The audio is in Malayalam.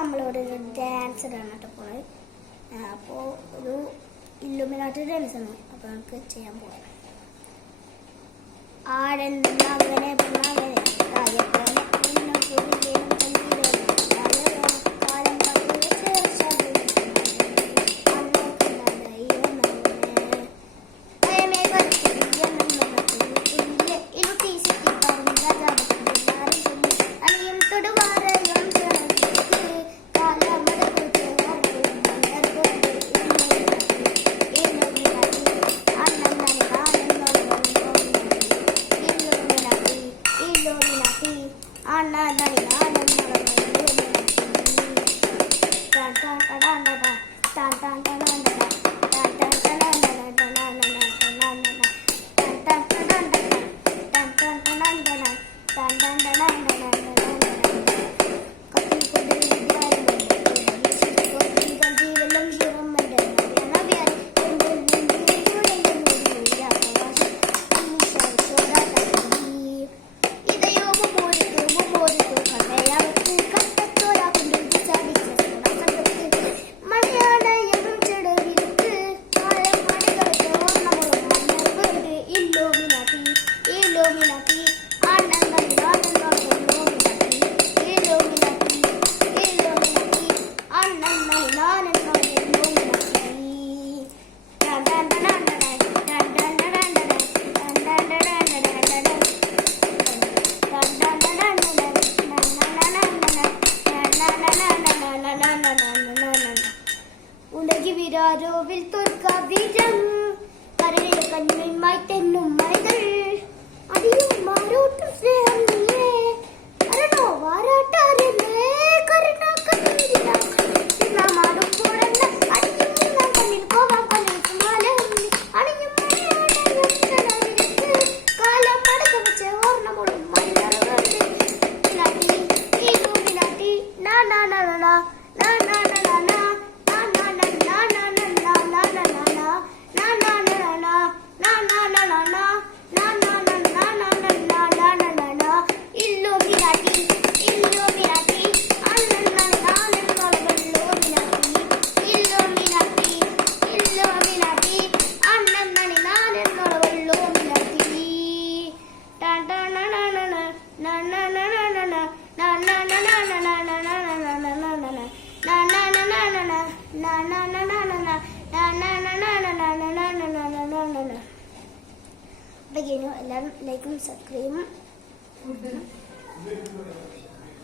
നമ്മളിവിടെ ഒരു ഡാൻസ് ഇടാണ് കേട്ടോ പോണത്. അപ്പോൾ ഒരു ഇല്ലുമിനാട്ടി ഡാൻസ് ആണ്. അപ്പോൾ നമുക്ക് ചെയ്യാൻ പോകാം. ആടെന്നങ്ങനെ ഉലകി വിരാരോവിൽ തോൽക്കാവിരം കരയ കണ്ണിന്മായി തെന്നും മൈകൾ അടിയും മാരോട്ടും സ്നേഹം നീയേ അരണോ വാരാട്ടാരല്ലേ കരുണ കണ്ണീരില മാടും പോരല്ല അടിയും ഞാൻ കണ്ണിൽ പോവാൻ കണ്ണിൽ അണിയും കാലം മടക്ക വെച്ച ഓർണമുളും മൈലറുകളുടെ ഇലുമിനാട്ടി നാ നാ നാ നാ നാ നാ നാ നാ എല്ലാവരും ലൈക്കും സബ്സ്ക്രൈബും